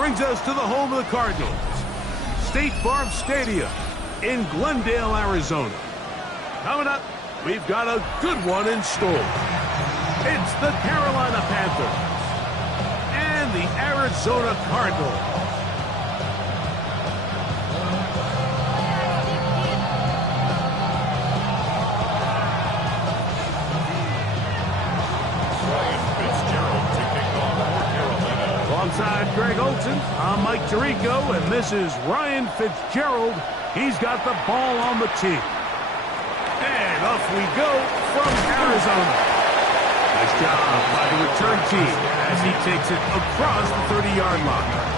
brings us to the home of the Cardinals, State Farm Stadium in Glendale, Arizona. Coming up, we've got a good one in store. It's the Carolina Panthers and the Arizona Cardinals. Alongside Greg Olson, I'm Mike Tirico, and this is Ryan Fitzgerald. He's got the ball on the tee. And off we go from Arizona. Nice job by the return team as he takes it across the 30-yard line.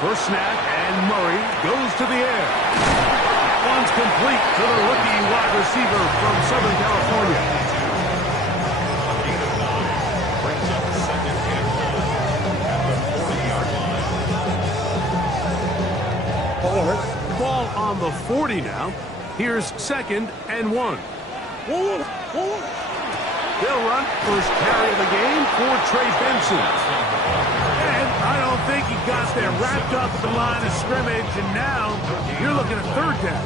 First snap, and Murray goes to the air. That one's complete to the rookie wide receiver from Southern California. Brings up second and 10 at the 40-yard line. Ball on the 40 now. Here's second and 1. They'll run first carry of the game for Trey Benson. And I don't think he got there wrapped up at the line of scrimmage, and now you're looking at third down.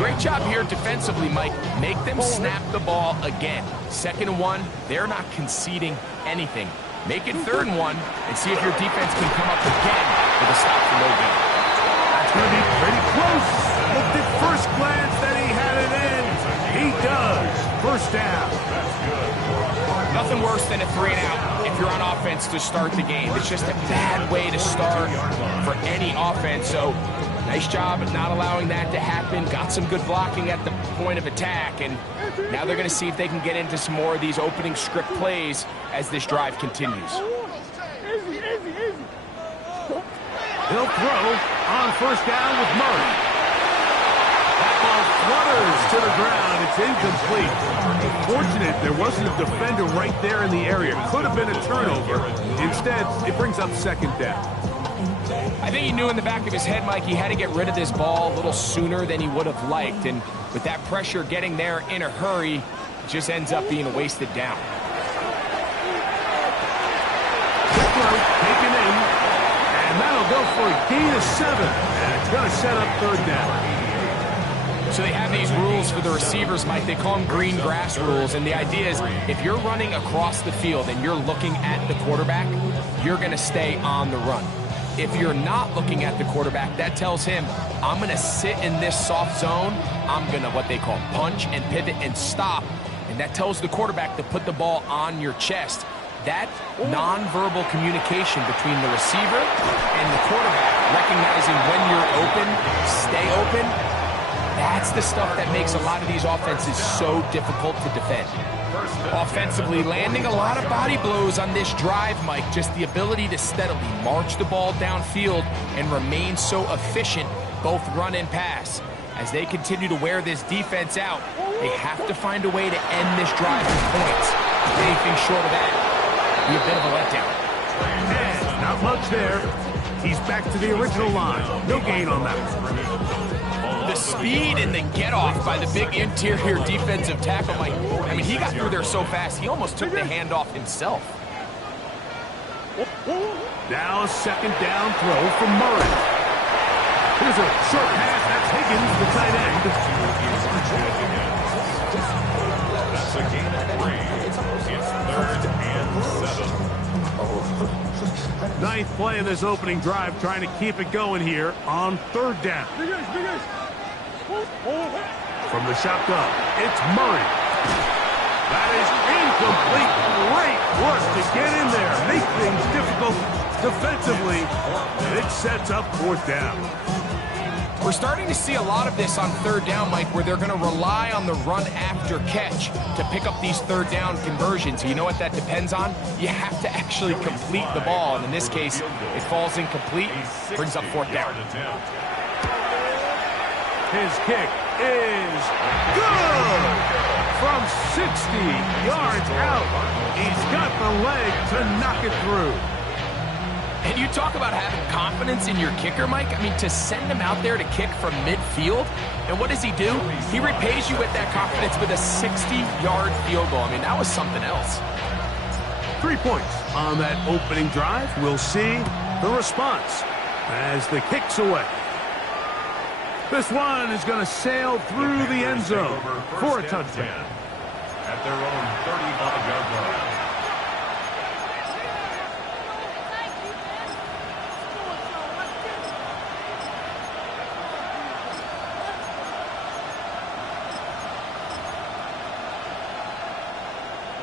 Great job here defensively, Mike. Make them snap the ball again. Second and 1, they're not conceding anything. Make it third and 1 and see if your defense can come up again with a stop for no gain. That's going to be pretty close. Looked at first glance that he had it in. He does. First down. Nothing worse than a 3-and-out if you're on offense to start the game. It's just a bad way to start for any offense. So nice job at not allowing that to happen. Got some good blocking at the point of attack. And now they're going to see if they can get into some more of these opening script plays as this drive continues. He'll throw on first down with Murray. That ball flutters to the ground. It's incomplete. Fortunate there wasn't a defender right there in the area. Could have been a turnover. Instead, it brings up second down. I think he knew in the back of his head, Mike, he had to get rid of this ball a little sooner than he would have liked. And with that pressure getting there in a hurry, it just ends up being a wasted down. Taken in. And that'll go for a gain of 7. And it's going to set up third down. So they have these rules for the receivers, Mike. They call them green grass rules. And the idea is if you're running across the field and you're looking at the quarterback, you're going to stay on the run. If you're not looking at the quarterback, that tells him, I'm going to sit in this soft zone. I'm going to what they call punch and pivot and stop. And that tells the quarterback to put the ball on your chest. That nonverbal communication between the receiver and the quarterback, recognizing when you're open, stay open, that's the stuff that makes a lot of these offenses so difficult to defend. Offensively, landing a lot of body blows on this drive, Mike. Just the ability to steadily march the ball downfield and remain so efficient, both run and pass. As they continue to wear this defense out, they have to find a way to end this drive with points. Anything short of that, be a bit of a letdown. And not much there. He's back to the original line. No gain on that. The speed and the get-off by the big interior defensive tackle, Mike. I mean, he got through there so fast, he almost took the handoff himself. Now a second down throw from Murray. Here's a short pass. That's Higgins, the tight end. That's a gain of 3. It's third and 7. Ninth play of this opening drive, trying to keep it going here on third down. From the shotgun, it's Murray. That is incomplete. Great work to get in there. Make things difficult defensively. And it sets up fourth down. We're starting to see a lot of this on third down, Mike, where they're going to rely on the run after catch to pick up these third down conversions. You know what that depends on? You have to actually complete the ball, and in this case, it falls incomplete, brings up fourth down. His kick is good! From 60 yards out, he's got the leg to knock it through. And you talk about having confidence in your kicker, Mike. I mean, to send him out there to kick from midfield, and what does he do? He repays you with that confidence with a 60-yard field goal. I mean, that was something else. 3 points on that opening drive. We'll see the response as the kick's away. This one is going to sail through the end zone for a touchdown. At their own 35-yard line.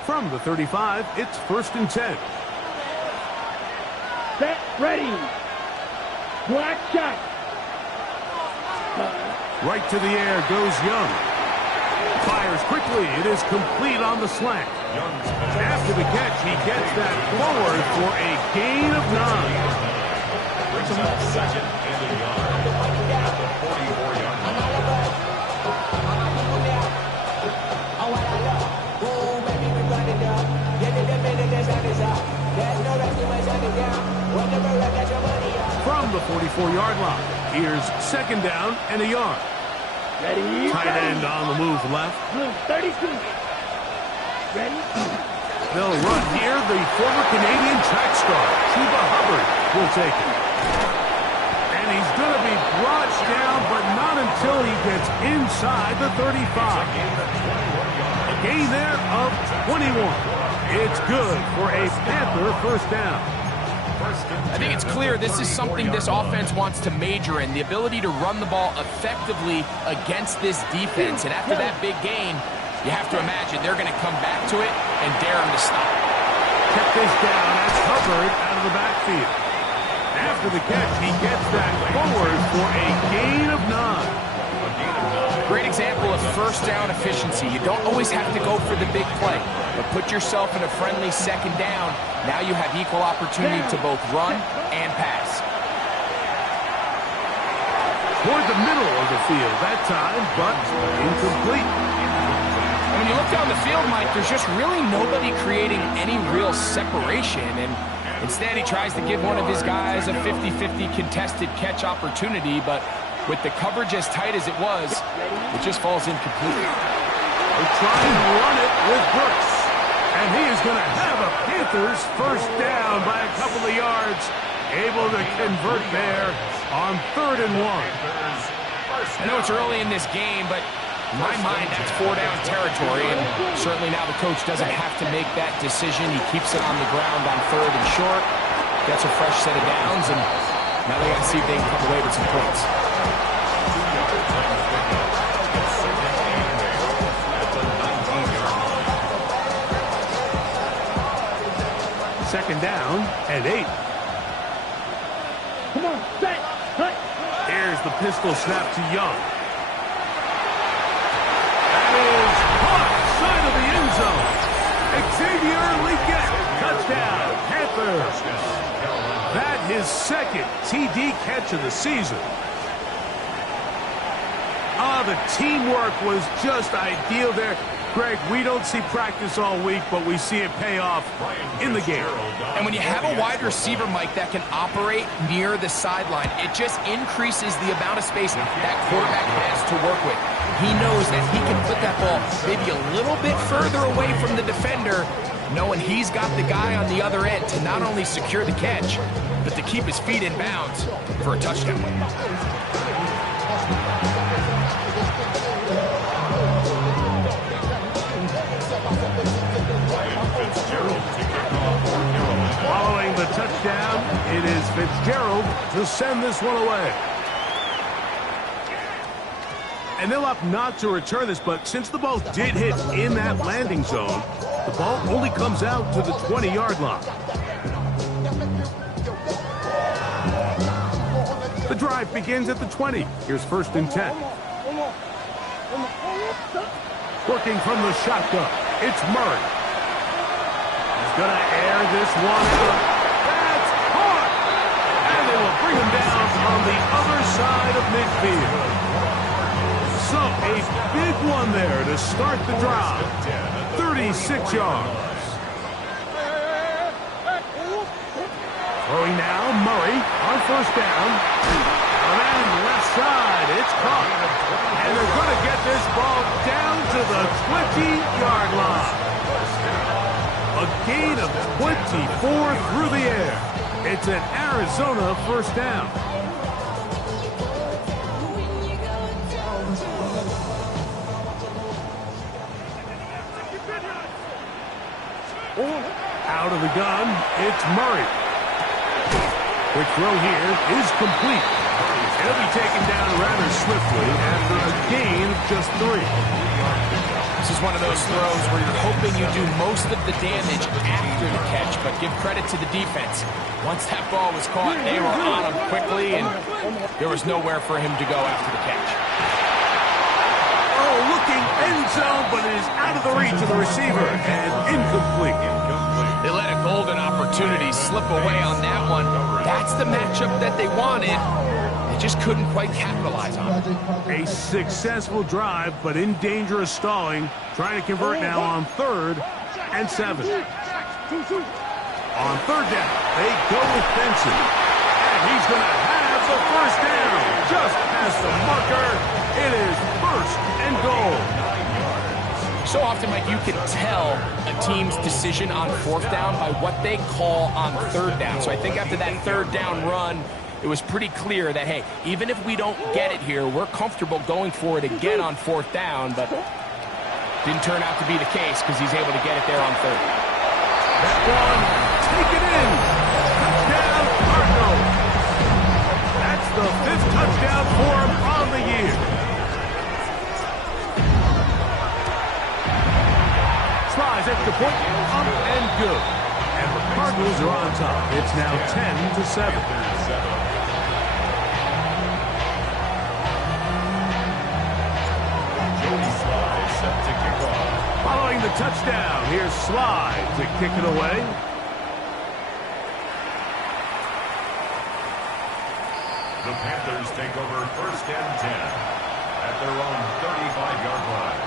From the 35, it's 1st and 10. Set, ready. Black shot. Right to the air goes Young. Fires quickly. It is complete on the slant. After the catch, he gets that forward for a gain of 9. Brings him up second and a yard at the 44-yard line. From the 44-yard line, here's 2nd down and a yard. Ready. Tight end on the move left. Blue 32. Ready. They'll run here. The former Canadian track star, Chuba Hubbard, will take it. And he's going to be brought down, but not until he gets inside the 35. A gain there of 21. It's good for a Panther first down. I think it's clear this is something this offense wants to major in, the ability to run the ball effectively against this defense. And after that big gain, you have to imagine they're going to come back to it and dare him to stop. Check this down. That's Hubbard out of the backfield. After the catch, he gets that forward for a gain of 9. Great example of first down efficiency. You don't always have to go for the big play, but put yourself in a friendly 2nd down. Now you have equal opportunity to both run and pass. Toward the middle of the field that time, but incomplete. And when you look down the field, Mike, there's just really nobody creating any real separation. And instead, he tries to give one of his guys a 50-50 contested catch opportunity, but with the coverage as tight as it was, it just falls incomplete. They're trying to run it with Brooks. And he is going to have a Panthers first down by a couple of yards. Able to convert there on 3rd and 1. I know it's early in this game, but in my mind, that's 4-down territory. And certainly now the coach doesn't have to make that decision. He keeps it on the ground on 3rd and short. Gets a fresh set of downs, and now they got to see if they can come away with some points. Second down and 8. Come on, set, cut. Here's the pistol snap to Young. That is caught side of the end zone. Xavier Legette, touchdown, Panthers. That his 2nd TD catch of the season. The teamwork was just ideal there. Greg, we don't see practice all week, but we see it pay off in the game. And when you have a wide receiver, Mike, that can operate near the sideline, it just increases the amount of space that quarterback has to work with. He knows that he can put that ball maybe a little bit further away from the defender, knowing he's got the guy on the other end to not only secure the catch, but to keep his feet in bounds for a touchdown. Following the touchdown, it is Fitzgerald to send this one away. And they'll opt not to return this, but since the ball did hit in that landing zone, the ball only comes out to the 20-yard line. The drive begins at the 20. Here's 1st and 10. Working from the shotgun, it's Murray. He's going to air this one out. That's caught! And they will bring him down on the other side of midfield. So, a big one there to start the drive. 36 yards. Throwing now, Murray on 1st down. And left side, it's caught. And they're going to get this ball down to the 20-yard line. A gain of 24 through the air. It's an Arizona 1st down. Out of the gun, it's Murray. Quick throw here is complete. He'll be taken down rather swiftly after a gain of just 3. This is one of those throws where you're hoping you do most of the damage after the catch, but give credit to the defense. Once that ball was caught, they were on him quickly, and there was nowhere for him to go after the catch. Oh, looking end zone, but it is out of the reach of the receiver, and incomplete. They let a golden opportunity slip away on that one. That's the matchup that they wanted. They just couldn't quite capitalize on it. A successful drive, but in danger of stalling. Trying to convert now on 3rd and 7. On 3rd down, they go with Benson. And he's going to have the 1st down. Just past the marker. It is 1st and goal. So often, Mike, you can tell a team's decision on 4th down by what they call on 3rd down. So I think after that 3rd down run, it was pretty clear that, hey, even if we don't get it here, we're comfortable going for it again on 4th down, but didn't turn out to be the case because he's able to get it there on 3rd. That one, take it in. Touchdown, Cardinals. That's the 5th touchdown for him on the year. Slides extra point, up and good. And the Cardinals are on top. It's now 10-7. Following the touchdown, here's Slide to kick it away. The Panthers take over 1st and 10 at their own 35-yard line.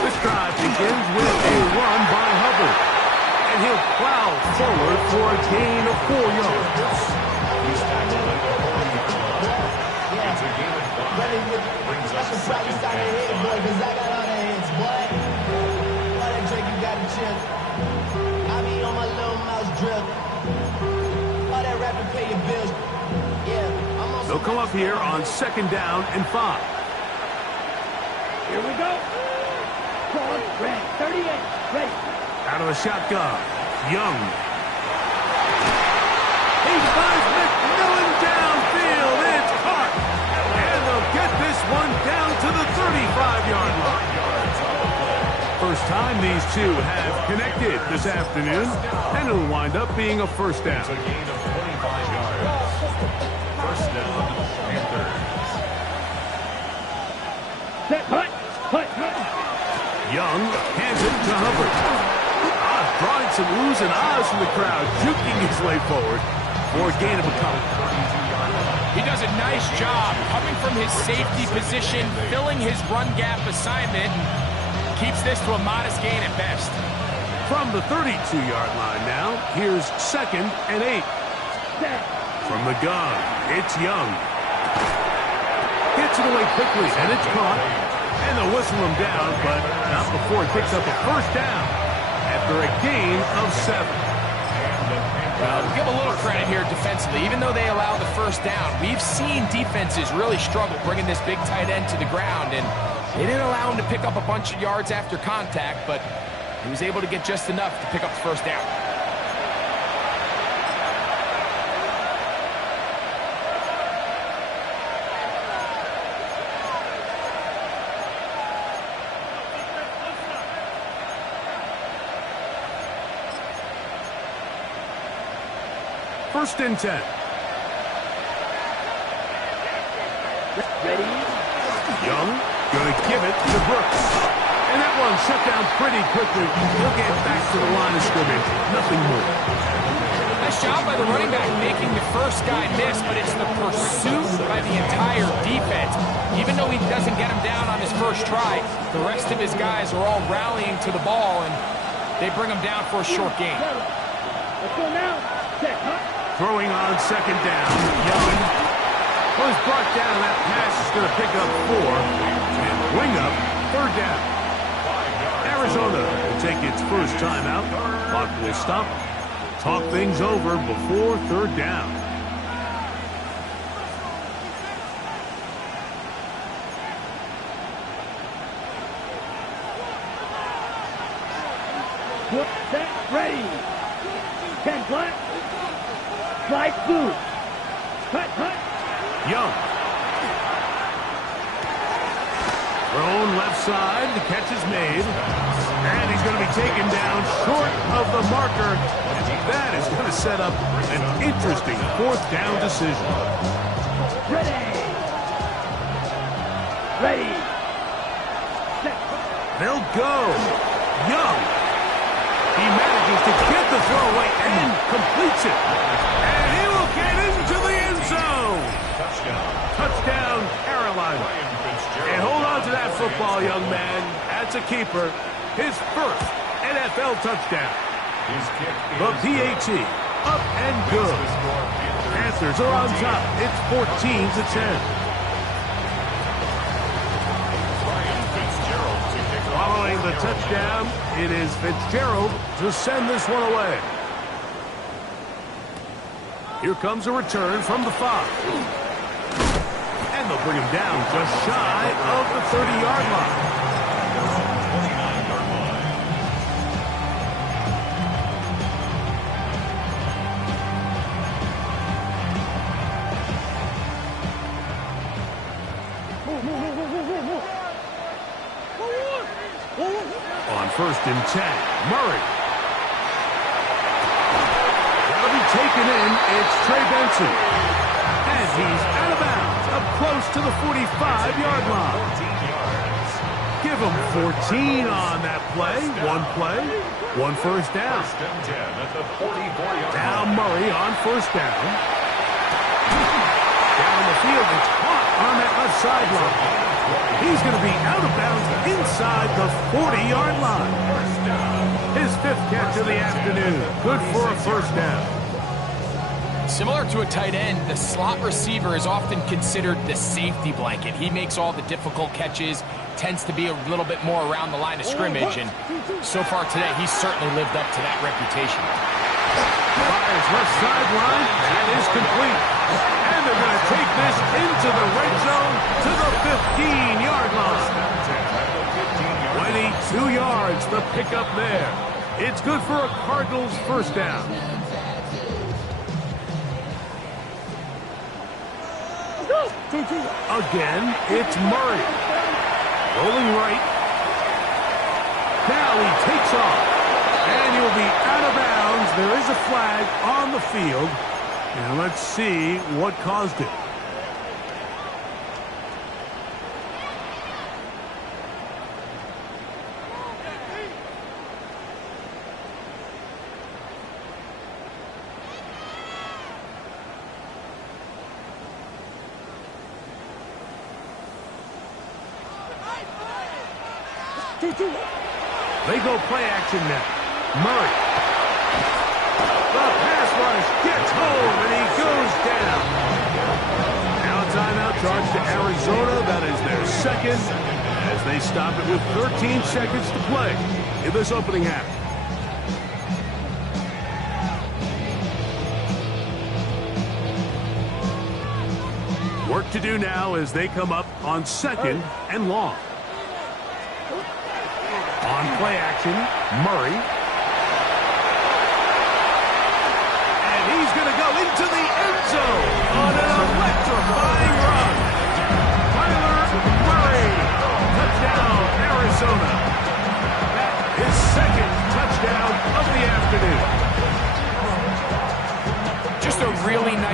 This drive begins with a run by Hubbard. And he'll plow forward for a gain of 4 yards. He's tackled at the 40-yard line. It's a gain of 5. Brings us 2nd and 10. They'll come up here on 2nd down and 5. Here we go. Cross, red, 38, ready. Out of the shotgun, Young. He finds McMillan downfield. It's caught. And they'll get this one down to the 35-yard line. First time these two have connected this afternoon, and it'll wind up being a 1st down. It's a gain of 25 yards. 1st down, Panthers. Set, hut. Young hands it to Hubbard. Drawing some oohs and ahs from the crowd, juking his way forward for a gain of a couple. He does a nice job coming from his safety position, filling his run gap assignment, and keeps this to a modest gain at best. From the 32-yard line now, here's 2nd and 8. From the gun, it's Young. Gets it away quickly, and it's caught. And they'll whistle him down, but not before it picks up a 1st down after a gain of 7. Well, give a little credit here defensively. Even though they allow the 1st down, we've seen defenses really struggle bringing this big tight end to the ground, and they didn't allow him to pick up a bunch of yards after contact, but he was able to get just enough to pick up the 1st down. First and 10. Ready? Young going to give it to Brooks. And that one shut down pretty quickly. He'll get back to the line of scrimmage. Nothing more. Nice job by the running back making the first guy miss, but it's the pursuit by the entire defense. Even though he doesn't get him down on his first try, the rest of his guys are all rallying to the ball, and they bring him down for a short gain. Let's go now. Check, huh? Throwing on second down. Young was brought down. That pass is going to pick up 4 and bring up third down. Arizona will take its first timeout. Clock will stop. Talk things over before third down. Put set, ready. 10 black. Flight blue. Cut. Young. Thrown left side. The catch is made. And he's going to be taken down short of the marker. And that is going to set up an interesting fourth down decision. Ready. Set. They'll go. Young. He manages to get the throw away and completes it. And he will get into the end zone. Touchdown, Carolina. And hold on to that football, young man. That's a keeper. His first NFL touchdown. The PAT, up and good. Panthers are on top. It's 14-10. Following the touchdown, it is Fitzgerald to send this one away. Here comes a return from the 5. And they'll bring him down just shy of the 30-yard line. On first and 10, Murray. That'll be taken in. It's Trey Benson. And he's out of bounds, up close to the 45-yard line. Give him 14 on that play. One first down. Now Murray on first down. Down the field, it's caught on that left sideline. He's going to be out of bounds inside the 40-yard line. His 5th catch of the afternoon. Good for a first down. Similar to a tight end, the slot receiver is often considered the safety blanket. He makes all the difficult catches, tends to be a little bit more around the line of scrimmage, and so far today, he's certainly lived up to that reputation. Fires left sideline. That is complete. And they're going to take this into the red zone to the 15-yard line. 22 yards, the pickup there. It's good for a Cardinals first down. Again, it's Murray. Rolling right. Now he takes off. And he'll be out of bounds. There is a flag on the field. And let's see what caused it. They go play action now. Murray. The pass rush gets home, and he goes down. Now a timeout charge to Arizona. That is their second, as they stop it with 13 seconds to play in this opening half. Work to do now as they come up on second and long. On play action, Murray. And he's going to go into the end zone on an electrifying run. Kyler Murray. Touchdown, Arizona. That is second touchdown of the afternoon. Just a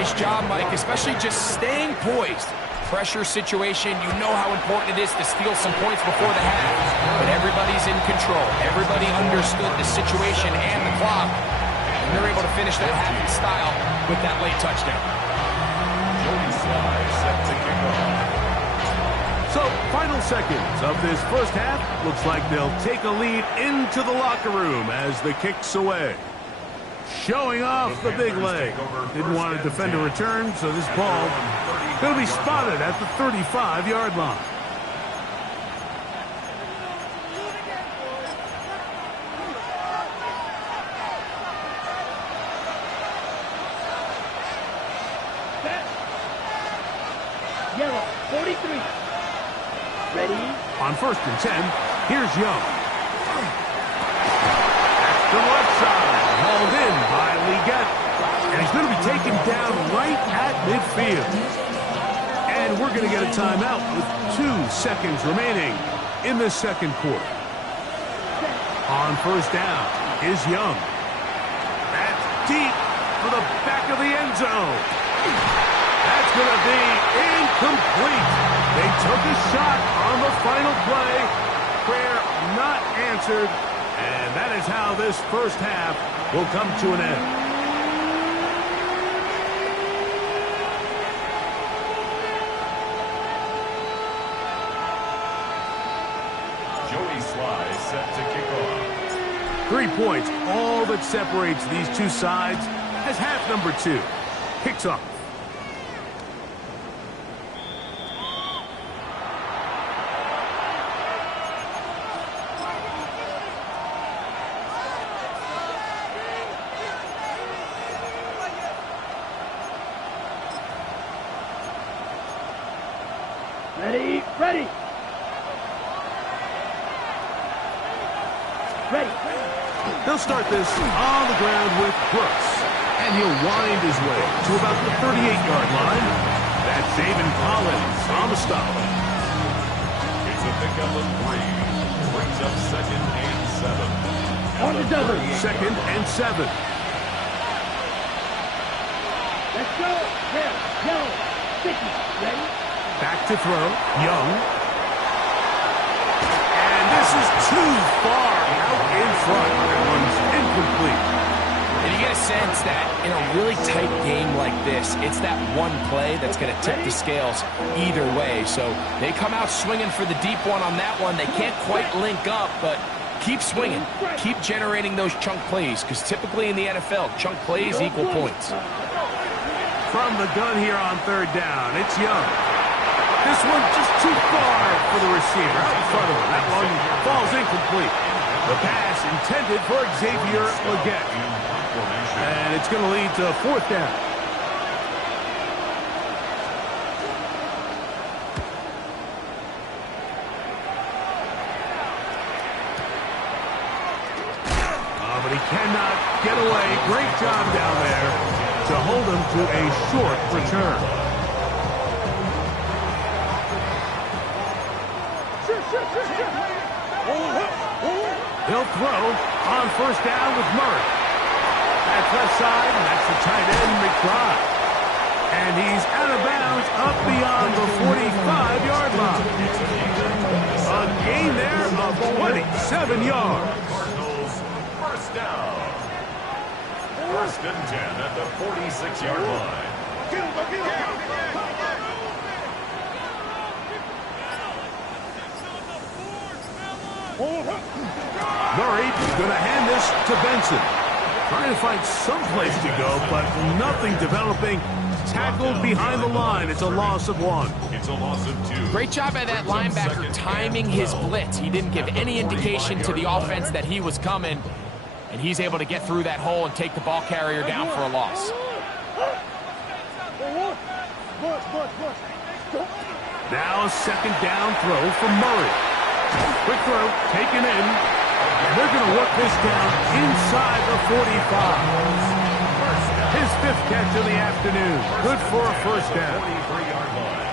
nice job, Mike, especially just staying poised. Pressure situation, you know how important it is to steal some points before the half. But everybody's in control. Everybody understood the situation and the clock. And they're able to finish that half in style with that late touchdown. Joey Sly set to kick off. So, final seconds of this first half. Looks like they'll take a lead into the locker room as the kick's away. Showing off the big leg. Didn't want to defend a return, so this ball going to be spotted at the 35-yard line. Yellow, 43. Ready? On 1st and 10, here's Young. Back to the left side. Hauled in by Leggett. And he's going to be taken down right at midfield. And we're going to get a timeout with 2 seconds remaining in the second quarter. On 1st down is Young. That's deep for the back of the end zone. That's going to be incomplete. They took a shot on the final play. Prayer not answered. And that is how this first half will come to an end. Joey Sly set to kick off. 3 points, all that separates these two sides as half number 2 kicks off. Ready? Ready! Ready! They'll start this on the ground with Brooks. And he'll wind his way to about the 38-yard line. That's David Collins on the stop. It's a pickup of 3. Brings up 2nd and 7. On the double. 2nd and 7. Let's go! Red, yellow, sticky. Ready? Back to throw. Young. And this is too far out in front. That one's incomplete. And you get a sense that in a really tight game like this, it's that one play that's going to tip the scales either way. So they come out swinging for the deep one on that one. They can't quite link up, but keep swinging. Keep generating those chunk plays, because typically in the NFL, chunk plays equal points. From the gun here on 3rd down, it's Young. This one just too far for the receiver out in front of him. That one falls incomplete. The pass intended for Xavier Leggett. And it's going to lead to 4th down. But he cannot get away. Great job down there to hold him to a short return. He'll throw on 1st down with Murray. That's left side, and that's the tight end, McBride. And he's out of bounds up beyond the 45-yard line. A gain there of 27 yards. Cardinals, 1st down. 1st and 10 at the 46-yard line. Murray going to hand this to Benson. Trying to find some place to go, but nothing developing. Tackled behind the line. It's a loss of 1. It's a loss of 2. Great job by that linebacker timing his blitz. He didn't give any indication to the offense that he was coming, and he's able to get through that hole and take the ball carrier down for a loss. Now a 2nd down throw from Murray. Quick throw, taken in, and they're going to work this down inside the 45. His 5th catch of the afternoon. Good for a 1st down. 43-yard line.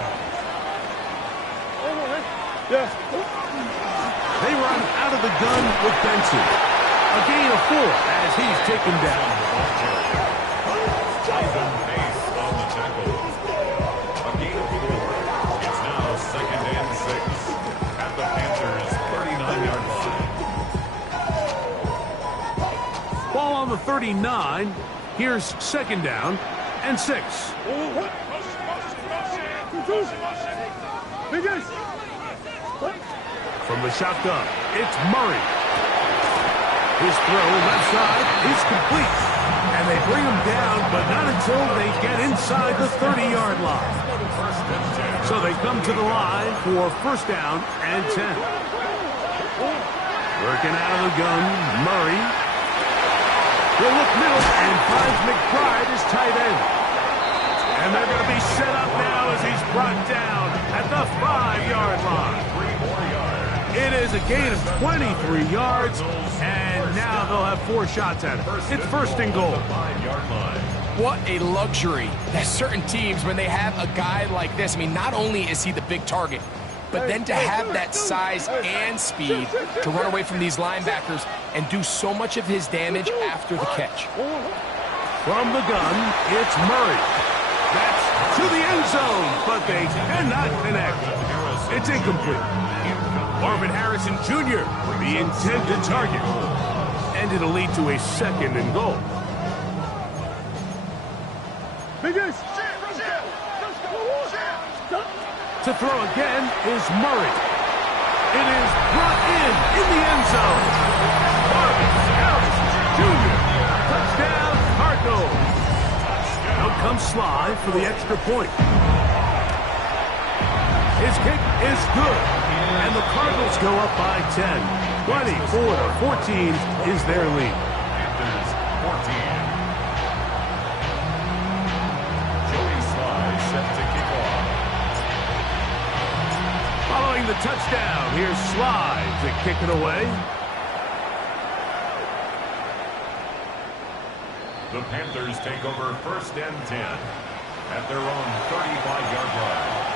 They run out of the gun with Benson. A gain of 4 as he's taken down. Ivan Pace on the 39. Here's second down and 6. From the shotgun, it's Murray. His throw left side is complete. And they bring him down, but not until they get inside the 30-yard line. So they come to the line for first down and 10. Working out of the gun, Murray. He'll look middle and finds McBride as tight end. And they're going to be set up now as he's brought down at the 5-yard line. It is a gain of 23 yards, and now they'll have 4 shots at it. It's first and goal. What a luxury. There's certain teams, when they have a guy like this, I mean, not only is he the big target, but then to have that size and speed to run away from these linebackers and do so much of his damage after the catch. From the gun, it's Murray. That's to the end zone, but they cannot connect. It's incomplete. Marvin Harrison Jr., the intended target. And it'll lead to a second and goal. To throw again is Murray. It is brought in the end zone. Marvin Harrison Jr. Touchdown, Cardinals. Out comes Sly for the extra point. His kick is good. And the Cardinals go up by 10. 24-14 is their lead. Panthers 14. Joey Sly set to kick off. Following the touchdown, here's Sly to kick it away. The Panthers take over first and 10 at their own 35-yard line.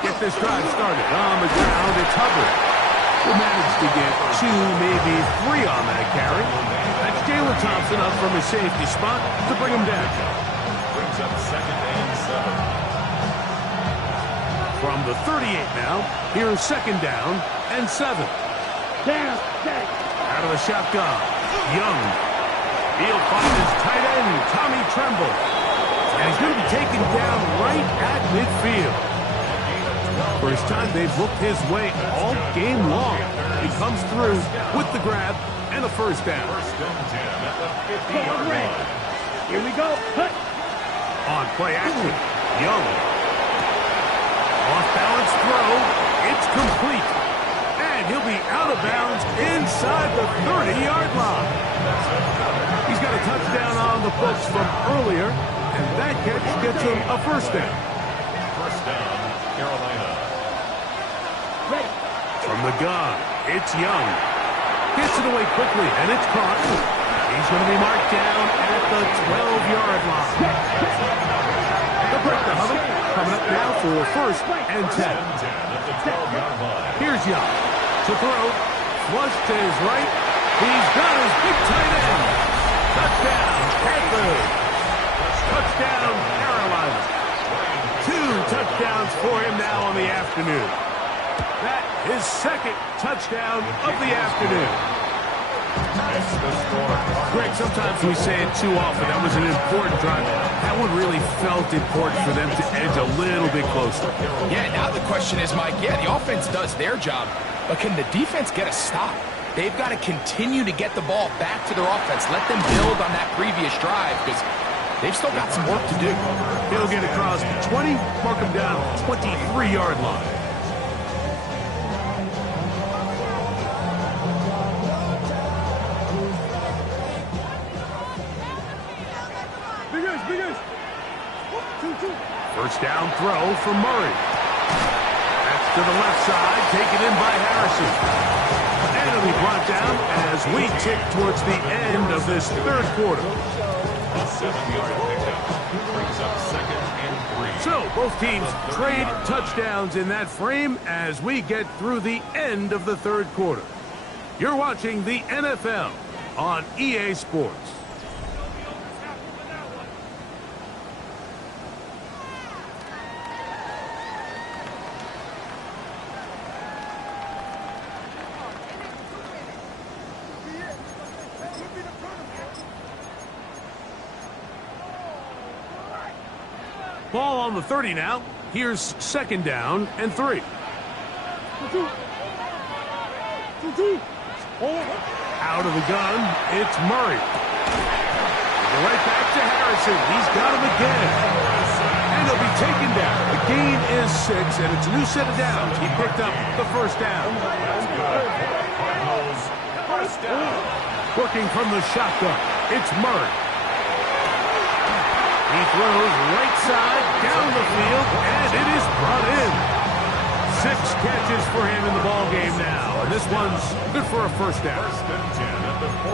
Get this drive started. On the ground, it's Hubbard, who managed to get 2, maybe 3 on that carry. That's Jalen Thompson up from his safety spot to bring him down. Brings up second and 7. From the 38 now, here's second down and 7. Down. Out of the shotgun, Young. He'll find his tight end, Tommy Tremble. And he's going to be taken down right at midfield. First time they've looked his way all game long. He comes through with the grab and a first down. First and 10 at the 50-yard line. Here we go. Hut. On play action, Young. Off balance throw. It's complete. And he'll be out of bounds inside the 30-yard line. He's got a touchdown on the books from earlier, and that catch gets him a first down. First down, Carolina. Ready. From the gun, it's Young. Gets it away quickly, and it's caught. He's going to be marked down at the 12-yard line. The break the huddle. Coming up now for first and 10. At the 12-yard line. Here's Young. To throw. Flush to his right. He's got his big tight end. Touchdown, Panthers. Touchdown, Carolina. 2 touchdowns for him now on the afternoon. That is second touchdown of the afternoon. That's the score. Greg, sometimes we say it too often. That was an important drive. That one really felt important for them to edge a little bit closer. Yeah, now the question is, Mike, yeah, the offense does their job, but can the defense get a stop? They've got to continue to get the ball back to their offense. Let them build on that previous drive, because they've still got some work to do. He'll get across the 20, mark him down 23-yard line. First down throw from Murray. That's to the left side, taken in by Harrison. And it'll be brought down as we tick towards the end of this third quarter. A 7-yard pickup. Brings up second and 3. So both teams trade touchdowns in that frame as we get through the end of the third quarter. You're watching the NFL on EA Sports. Ball on the 30 now. Here's second down and 3. Out of the gun, it's Murray. Right back to Harrison. He's got him again. And he'll be taken down. The gain is 6, and it's a new set of downs. He picked up the first down. Working from the shotgun, it's Murray. He throws right side down the field, and it is brought in. 6 catches for him in the ballgame now. And this one's good for a first down.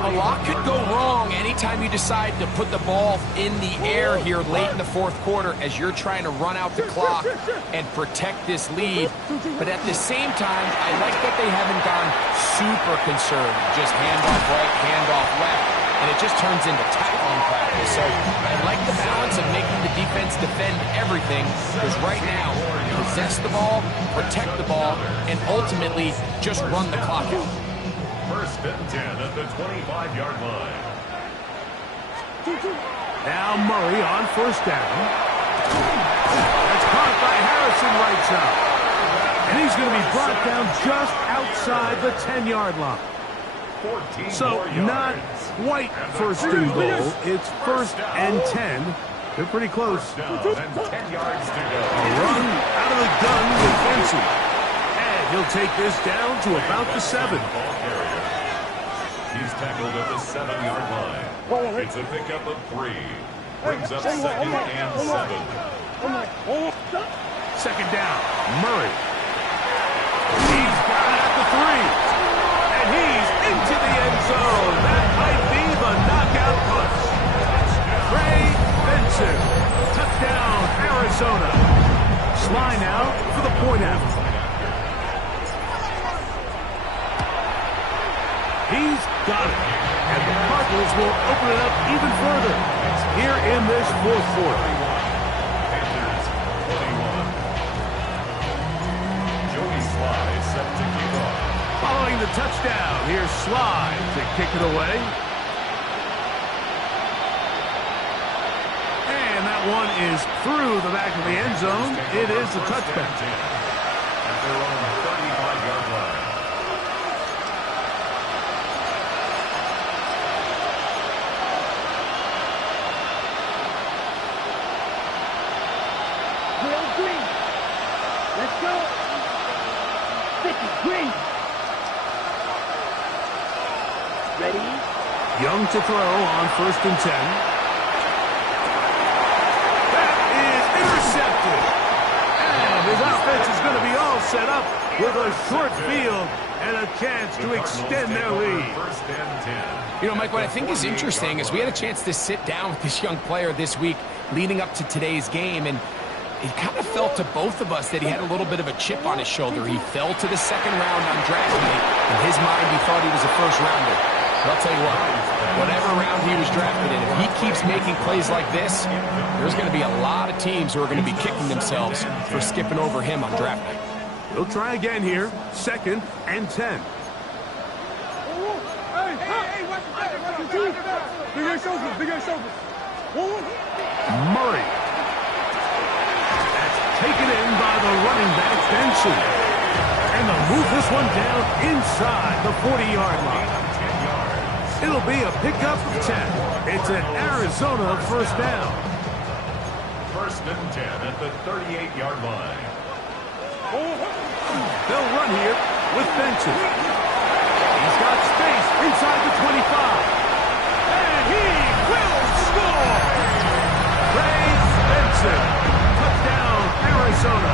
A lot could go wrong anytime you decide to put the ball in the air here late in the fourth quarter as you're trying to run out the clock and protect this lead. But at the same time, I like that they haven't gone super conservative. Just handoff right, handoff left. And it just turns into tackling practice. So I like the balance of making the defense defend everything, because right now, possess the ball, protect the ball, and ultimately just run the clock out. First and 10 at the 25-yard line. Now Murray on first down. That's caught by Harrison right side. And he's going to be brought down just outside the 10-yard line. So not quite first and goal. It's first and 10. They're pretty close. And 10 yards to go. A run out of the gun with Benson. And he'll take this down to about the 7. He's tackled at the 7-yard line. It's a pickup of 3. Brings up second and 7. Second down, Murray. He's got it at the 3. And he's into the end zone. That might be the knockout punch. Trey Benson. Touchdown, Arizona. Sly now for the point after. He's got it. And the Cardinals will open it up even further here in this fourth quarter. Panthers 41. Joey Sly set to kick off. Following the touchdown, here's Sly to kick it away. And that one is through the back of the end zone. It is a touchback. At their own 35-yard line. Green. Let's go. 50, Green. Ready? Young to throw on first and 10. That is intercepted. And his offense is going to be all set up with a short field and a chance to extend their lead. First and 10. You know, Mike, what I think is interesting is we had a chance to sit down with this young player this week leading up to today's game, and it kind of felt to both of us that he had a little bit of a chip on his shoulder. He fell to the second round on draft night. In his mind, he thought he was a first rounder. But I'll tell you what, whatever round he was drafted in, if he keeps making plays like this, there's going to be a lot of teams who are going to be kicking themselves for skipping over him on draft night. He'll try again here. Second and 10. Bigger shoulders. Murray. That's taken in by the running back, Benson. And they'll move this one down inside the 40-yard line. It'll be a pickup of 10. It's an Arizona first down. First and 10 at the 38-yard line. They'll run here with Benson. He's got space inside the 25. And he will score! Trey Benson. Touchdown, Arizona.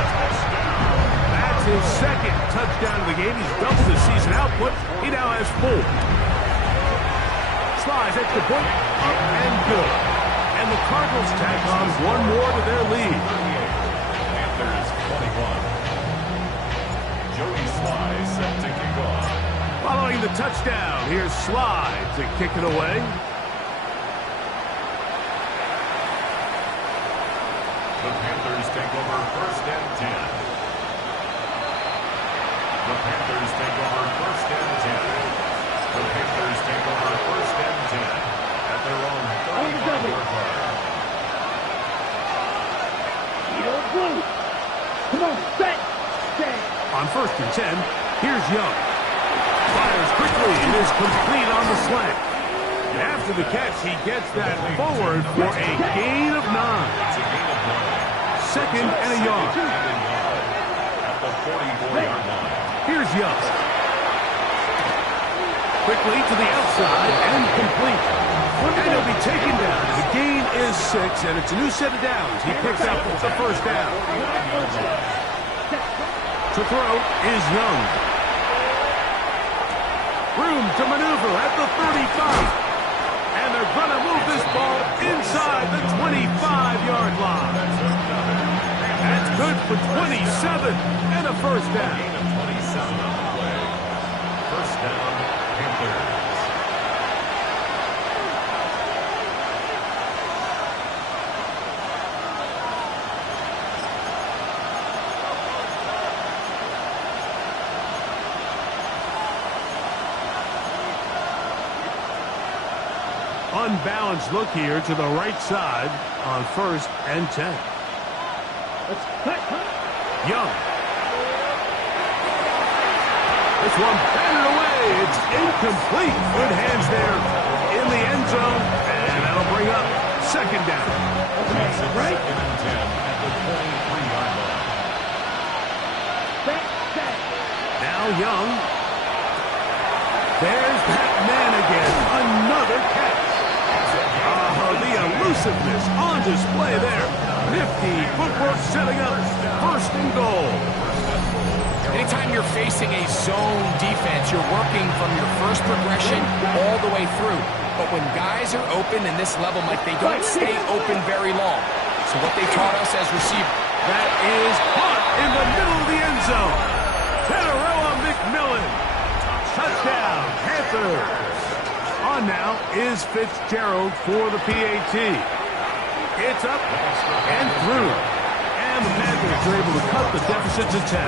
That's his second touchdown of the game. He's doubled his season output. He now has 4. Slides extra point, up and good. And the Cardinals tack on one more to their lead. Panthers 21. Joey Sly set to kick off. Following the touchdown, here's Sly to kick it away. The Panthers take over first and 10. The Panthers take over first and 10. The Panthers take over first and 10 at their own 35-yard line. move. Come on, set. Stay. On 1st and 10, here's Young. Fires quickly and is complete on the slant. And after the catch, he gets that forward for a gain of 9. 2nd and a yard. At the 44-yard line. Here's Young. Quickly to the outside and complete. And he'll be taken down. The gain is 6, and it's a new set of downs. He picks up the 1st down. To throw is Young. Room to maneuver at the 35. And they're going to move this ball inside the 25-yard line. That's good for 27 and a 1st down. 27 on the play. 1st down, Panthers. Unbalanced look here to the right side on 1st and 10. Let's cut. Young. This one batted away. It's incomplete. Good hands there in the end zone. And that'll bring up 2nd down. Right? 2nd and 10 at the 23-yard line. Set. Now Young. There's that man again. Another catch. Oh, the elusiveness on display there. Nifty footwork setting up 1st and goal. Anytime you're facing a zone defense, you're working from your first progression all the way through. But when guys are open in this level, Mike, they don't stay open very long. So what they taught us as receivers. That is caught in the middle of the end zone. Tataroa McMillan. Touchdown, Panthers. On now is Fitzgerald for the PAT. It's up and through. And the Panthers are able to cut the deficit to 10.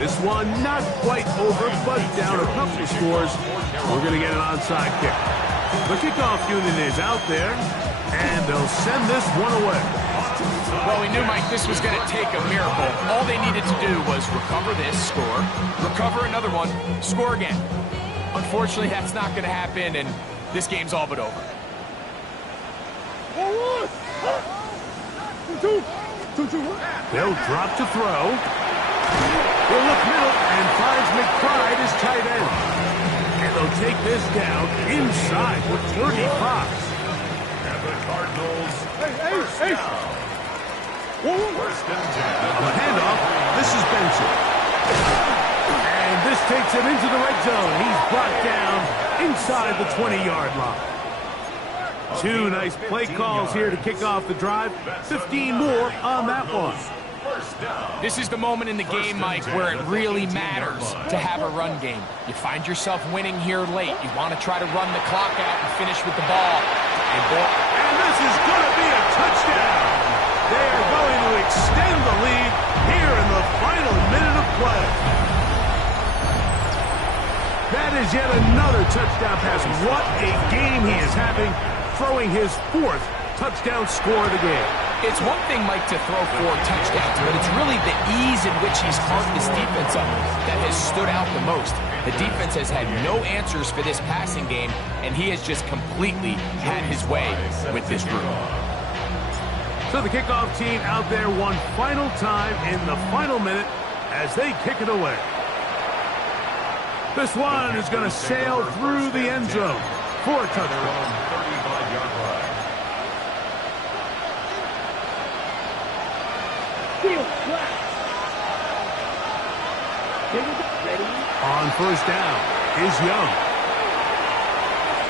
This one not quite over, but down a couple of scores. We're going to get an onside kick. The kickoff unit is out there, and they'll send this one away. Well, we knew, Mike, this was going to take a miracle. All they needed to do was recover this, score, recover another one, score again. Unfortunately, that's not going to happen, and this game's all but over. They'll drop to throw. He'll look middle and finds McBride as tight end. And they'll take this down inside with 35. And the Cardinals, first down. 1st and 10. On the handoff, this is Benson. And this takes him into the red zone. He's brought down inside the 20-yard line. 2 nice play calls here to kick off the drive. 15 more on that one. This is the moment in the game, Mike, where it really matters to have a run game. You find yourself winning here late. You want to try to run the clock out and finish with the ball. And this is going to be a touchdown. They are going to extend the lead here in the final minute of play. That is yet another touchdown pass. What a game he is having, throwing his 4th touchdown score of the game. It's one thing, Mike, to throw 4 touchdowns, but it's really the ease in which he's carved this defense up that has stood out the most. The defense has had no answers for this passing game, and he has just completely had his way with this group. So the kickoff team out there one final time in the final minute as they kick it away. This one is going to sail through the end zone for a touchdown. 35-yard line. On 1st down is Young.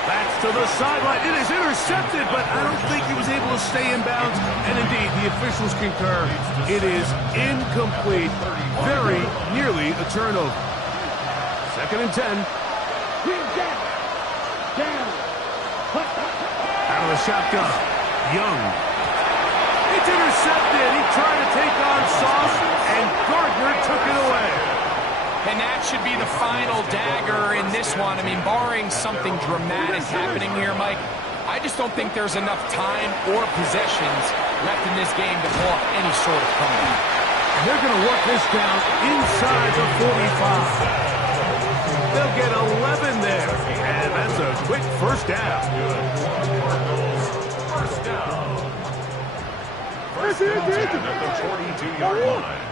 That's to the sideline. It is intercepted, but I don't think he was able to stay in bounds. And indeed, the officials concur. It is incomplete. Very nearly a turnover. 2nd and 10. Out of the shotgun. Young. It's intercepted. He tried to take on Sauce, and Gardner took it away. And that should be the final dagger in this one. I mean, barring something dramatic happening here, Mike, I just don't think there's enough time or possessions left in this game to pull off any sort of comeback. And they're going to work this down inside the 45. They'll get 11 there, and that's a quick first down. First down. First and 10 at the 42-yard line.